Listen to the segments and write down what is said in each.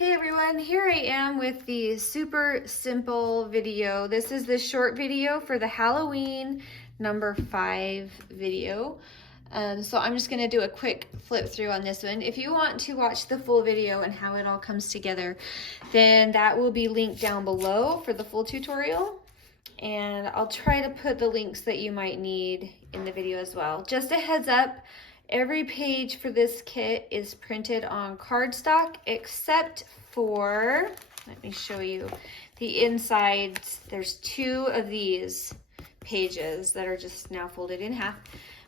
Hey everyone, here I am with the super simple video. This is the short video for the Halloween number 5 video. So I'm just going to do a quick flip through on this one. If you want to watch the full video and how it all comes together, then that will be linked down below for the full tutorial. And I'll try to put the links that you might need in the video as well. Just a heads up, every page for this kit is printed on cardstock except for, let me show you, the insides. There's 2 of these pages that are just now folded in half,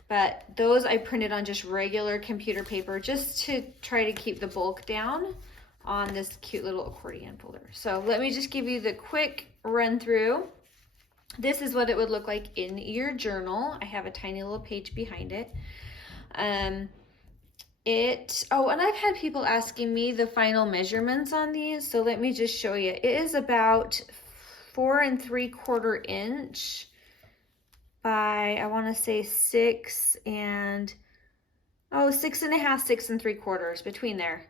but those I printed on just regular computer paper just to try to keep the bulk down on this cute little accordion folder. So let me just give you the quick run through. This is what it would look like in your journal. I have a tiny little page behind it. And I've had people asking me the final measurements on these, so let me just show you. It is about 4 3/4 inch by, I want to say 6 and 6.5, 6 3/4, between there.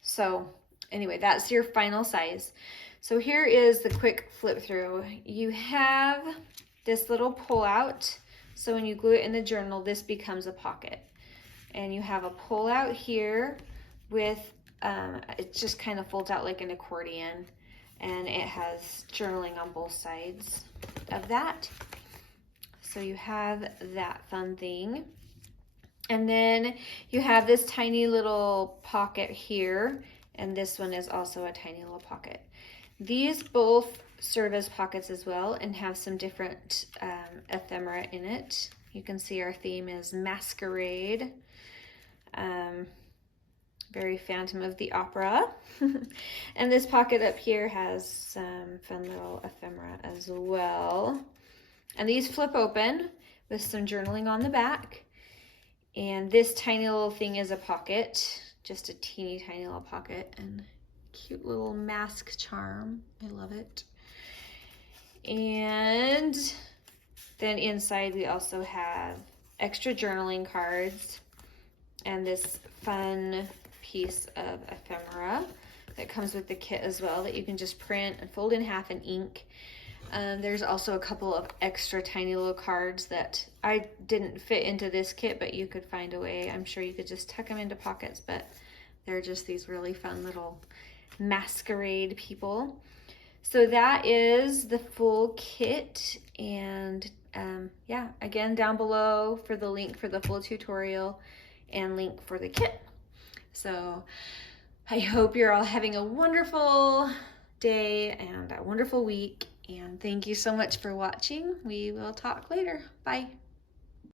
So anyway, that's your final size. So here is the quick flip through. You have this little pull out. So when you glue it in the journal, this becomes a pocket. And you have a pull out here with, it just kind of folds out like an accordion. And it has journaling on both sides of that. So you have that fun thing. And then you have this tiny little pocket here. And this one is also a tiny little pocket. These both serve as pockets as well and have some different ephemera in it. You can see our theme is masquerade. Very Phantom of the Opera. And this pocket up here has some fun little ephemera as well. And these flip open with some journaling on the back. And this tiny little thing is a pocket, just a teeny tiny little pocket, and cute little mask charm. I love it. And then inside we also have extra journaling cards and this fun piece of ephemera that comes with the kit as well that you can just print and fold in half and ink. There's also a couple of extra tiny little cards that I didn't fit into this kit, but you could find a way. I'm sure you could just tuck them into pockets, but they're just these really fun little masquerade people. So that is the full kit. And yeah, again, down below for the link for the full tutorial and link for the kit. So I hope you're all having a wonderful day and a wonderful week. And thank you so much for watching. We will talk later. Bye.